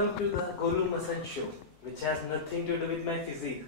welcome to the Golu Masand Show, which has nothing to do with my physique.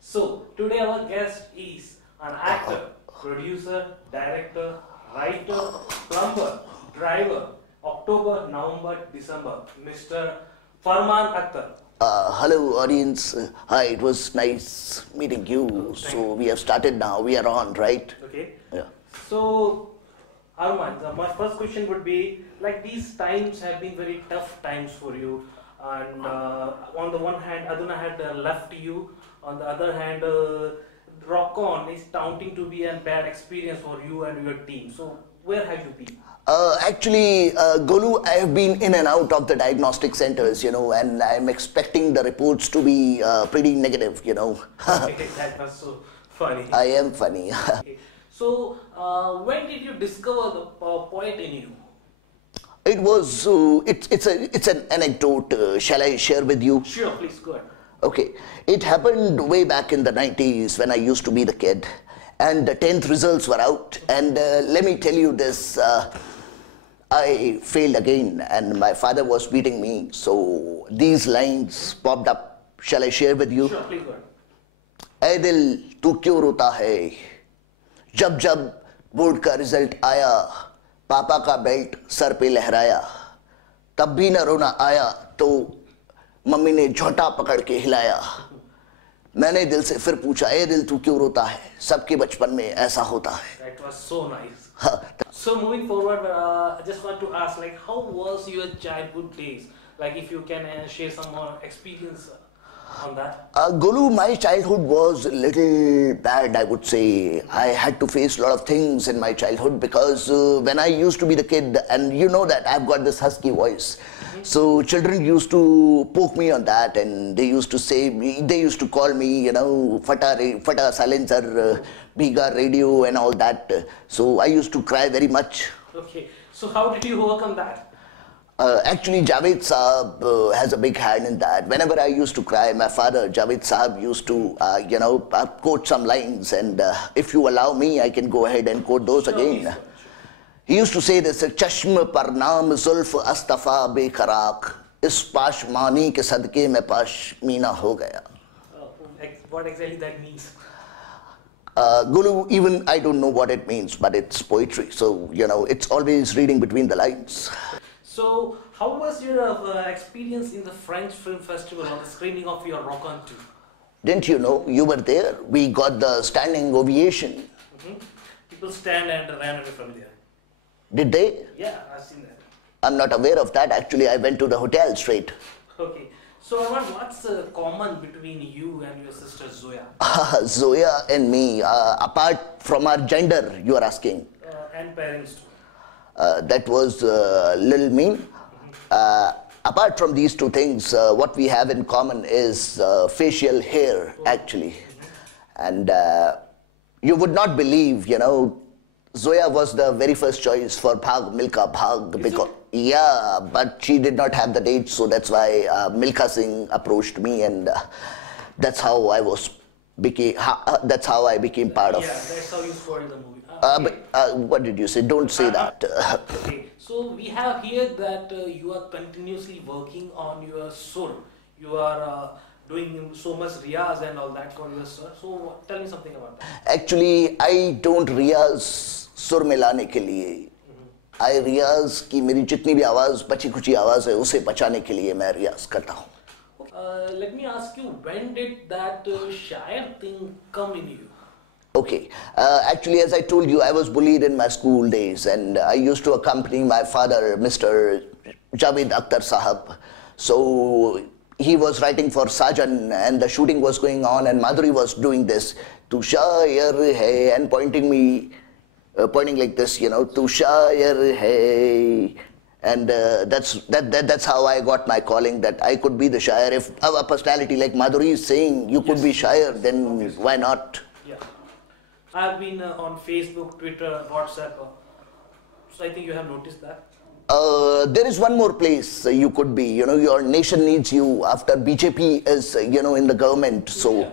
So, today our guest is an actor, producer, director, writer, plumber, driver, October, November, December, Mr. Farman Akhtar. Hello audience, hi, it was nice meeting you. So we have started now, we are on, right? Okay. Yeah. So, Arman, my first question would be, like, these times have been very tough times for you, and on the one hand, Aduna had left you, on the other hand, Rock On is touting to be a bad experience for you and your team. So, where have you been? Actually, Golu, I have been in and out of the diagnostic centers, and I'm expecting the reports to be pretty negative, That was so funny. I am funny. Okay. So, when did you discover the poet in you? It was, it's an anecdote. Shall I share with you? Sure, please go ahead. Okay. It happened way back in the 90s when I used to be the kid. And the 10th results were out. And let me tell you this, I failed again and my father was beating me. So these lines popped up. Shall I share with you? Sure, please go ahead. ऐ दिल तू क्यों रोता है जब जब board का result आया पापा का बेल्ट सर पे लहराया तब भी न रोना आया तो मम्मी ने झोंटा पकड़ के हिलाया मैंने दिल से फिर पूछा ए दिल तू क्यों रोता है सबके बचपन में ऐसा होता है. That was so nice. So moving forward, I just want to ask, like, how was your childhood days? Like, if you can share some more experience on that. Golu, my childhood was a little bad, I would say. I had to face a lot of things in my childhood because when I used to be the kid, and you know that I've got this husky voice. So children used to poke me on that, and they used to say, they used to call me, fata silencer, biga radio and all that. So I used to cry very much. Okay, so how did you overcome that? Actually, Javed Saab has a big hand in that. Whenever I used to cry, my father, Javed Saab, used to, quote some lines, and if you allow me, I can go ahead and quote those again. He used to say this, Chashma par naam zulf astafa bekharaak, is pashmani ke sadke mein pashmina ho gaya. What exactly that means? Golu, even I don't know what it means, but it's poetry. So, it's always reading between the lines. So, how was your experience in the French Film Festival on the screening of your Rock On 2? Didn't you know? You were there. We got the standing ovation. People stand and ran away from there. Did they? Yeah, I've seen that. I'm not aware of that. Actually, I went to the hotel straight. Okay. So, Arman, what's common between you and your sister Zoya? Zoya and me, apart from our gender, you are asking? And parents too. That was a little mean. Apart from these two things, what we have in common is facial hair, actually. And you would not believe, Zoya was the very first choice for Bhag Milka Bhag. Because, yeah, but she did not have the date, so that's why Milka Singh approached me, and that's how I became part of. Yeah, that's how you spoiled the movie. What did you say? Don't say that. Okay, so we have here that you are continuously working on your sur. You are doing so much riyaz and all that for your sur. So tell me something about that. Actually, I don't riyaz sur milane ke liye. I riyaz ki meri jitni bhi आवाज बची खुची आवाज है उसे बचाने के लिए मैं रियाज करता हूँ. Let me ask you, when did that shair thing come in you? Okay, actually, as I told you, I was bullied in my school days, and I used to accompany my father, Mr. Javed Akhtar Sahab. So he was writing for Sajan, and the shooting was going on, and Madhuri was doing this, "Tu shair hai," and pointing like this, "Tu shair hai." And that's how I got my calling, that I could be the shair. If a personality like Madhuri is saying you could be shair, then why not? Yeah. I've been on Facebook, Twitter, WhatsApp. So I think you have noticed that. There is one more place you could be. Your nation needs you after BJP is, in the government. So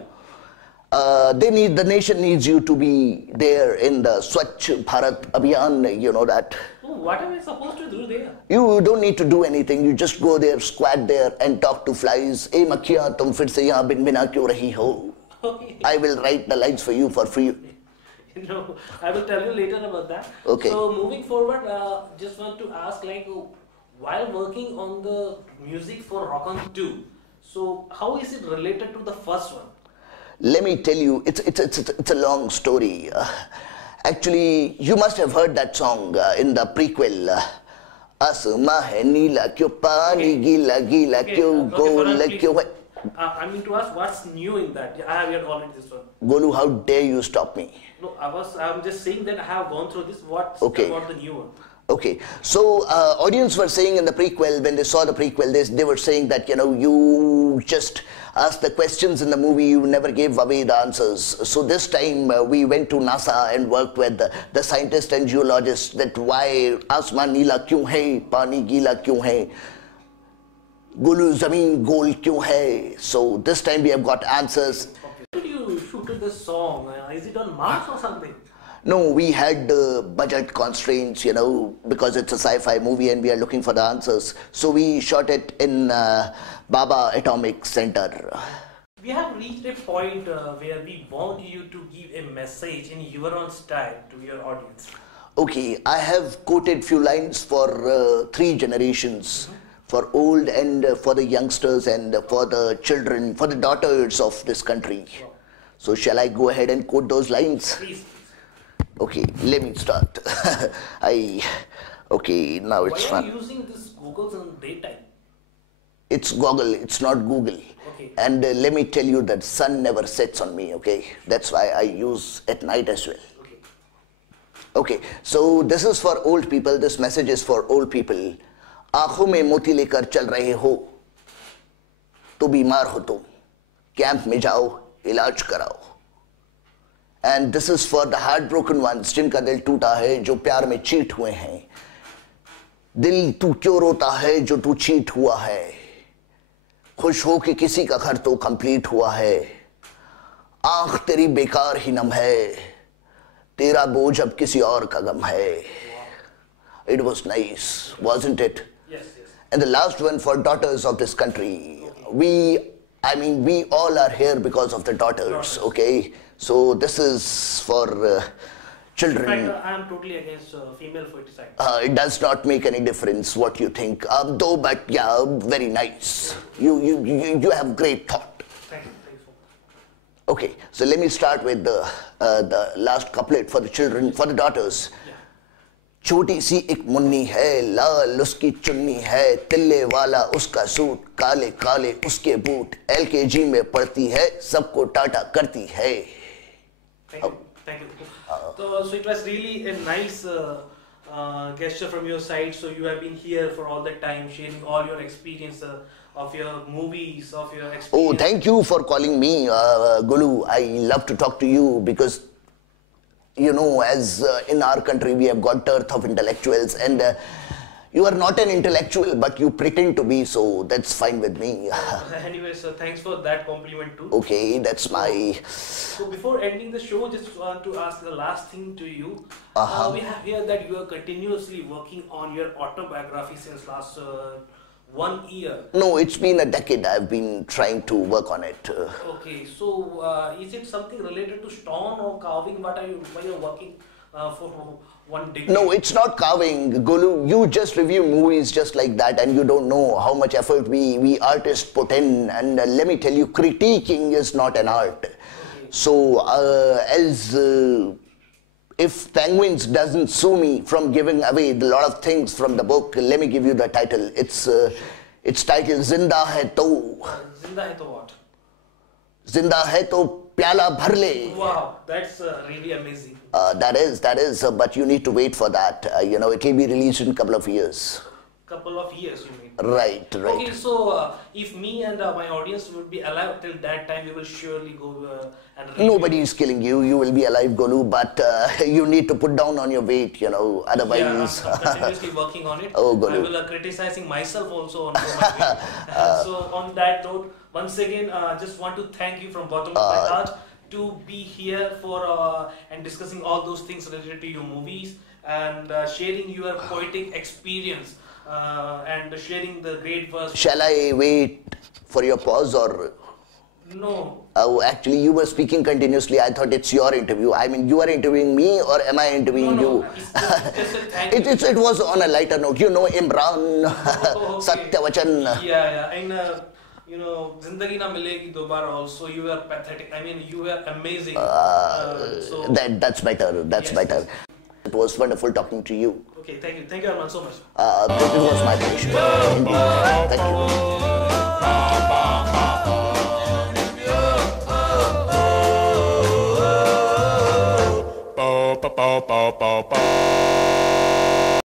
the nation needs you to be there in the Swachh Bharat Abhiyan. You know that. Oh, what am I supposed to do there? You don't need to do anything. You just go there, squat there, and talk to flies. "Hey, Makhiya, tum fir se yahan bin bina kyun rahi ho?" Okay. I will write the lines for you for free. No, I will tell you later about that. Okay. So moving forward, just want to ask, like, while working on the music for Rock On 2, so how is it related to the first one? Let me tell you, it's a long story. Actually, you must have heard that song in the prequel. Asma hai neela kyo pani gila gila kyo gola kyo hai. I mean to ask, what's new in that? I have heard already this one. Golu, how dare you stop me? No, I'm just saying that I have gone through this. What's Okay. about the new one? Okay, so audience were saying in the prequel, when they saw the prequel, they were saying that, you know, you just asked the questions in the movie, you never gave away the answers. So this time we went to NASA and worked with the scientists and geologists that why Asman neela kyun hai, pani gila kyun hai, Golu zameen gol kyun hai. So this time we have got answers. How did you shoot this song? Is it on Mars or something? No, we had budget constraints, you know, because it's a sci-fi movie and we are looking for the answers. So we shot it in Baba Atomic Center. We have reached a point where we want you to give a message in your own style to your audience. Okay, I have quoted few lines for 3 generations, for old and for the youngsters and for the children, for the daughters of this country. So shall I go ahead and quote those lines? Please. Okay, let me start. Okay, now it's Why are fun. you using this goggles in daytime? It's Goggle, it's not Google. Okay. And let me tell you that sun never sets on me, okay? That's why I use at night as well. Okay. Okay, so this is for old people, this message is for old people. आँखों में मोती लेकर चल रहे हो तो बीमार हो तुम कैंप में जाओ इलाज कराओ. And this is for the heartbroken ones, जिनका दिल टूटा है, जो प्यार में चीट हुए हैं. दिल तू क्यों रोता है जो तू चीट हुआ है, खुश हो कि किसी का घर तो कंप्लीट हुआ है. आंख तेरी बेकार ही नम है, तेरा बोझ अब किसी और का गम है. It was nice, wasn't it? Yes, yes. And the last one for daughters of this country. We all are here because of the daughters, okay? So this is for children. In fact, I am totally against female foeticide. It does not make any difference what you think, though, but yeah, very nice. You have great thought. Thank you. Thank you so much. Okay, so let me start with the last couplet for the children, for the daughters. छोटी सी एक मुन्नी है, लाल उसकी चुन्नी है, तिल्ले वाला उसका suit, काले काले उसके बूट, LKG में पढ़ती है, सबको टाटा करती है. Thank you. Thank you. So it was really a nice gesture from your side. So you have been here for all the time, sharing all your experience of your movies, of your experience. Oh, thank you for calling me, Golu. I love to talk to you because, you know, as in our country we have got dearth of intellectuals, and you are not an intellectual but you pretend to be, so that's fine with me. Anyway, so thanks for that compliment too. Okay, that's my... So before ending the show, just want to ask the last thing to you. We have heard that you are continuously working on your autobiography since last 1 year. No, it's been a decade I've been trying to work on it. Okay, so is it something related to stone or carving? Why are you working for 1 decade? No, it's not carving, Golu. You just review movies just like that and you don't know how much effort we artists put in. And let me tell you, critiquing is not an art. Okay. So, if Penguins doesn't sue me from giving away a lot of things from the book, let me give you the title. It's titled Zinda Hai To. Zinda Hai To what? Zinda Hai To Pyala Bhar Le. Wow, that's really amazing. That is, but you need to wait for that. You know, it will be released in a couple of years. Couple of years, you mean? Right. Okay, so if me and my audience would be alive till that time, we will surely go and review. Nobody is killing you. You will be alive, Golu, but you need to put down on your weight, you know, otherwise... Yeah, I'm continuously working on it. Oh, Golu. I will criticizing myself also on my weight. So on that note, once again, just want to thank you from bottom of my heart to be here for and discussing all those things related to your movies and sharing your poetic experience and sharing the great verse. Shall I wait for your pause or? No. Oh, actually, you were speaking continuously. I thought it's your interview. I mean, you are interviewing me or am I interviewing you? It's just a thank you. It was on a lighter note. You know Imran, Okay. Satyavachan. Yeah. And you know, Zindagi Na Milegi Dobara also. You were pathetic. I mean, you were amazing. So That's better. That's Yes. better. It was wonderful talking to you. okay, thank you, Arman, so much. It was my pleasure. Indeed. Thank you.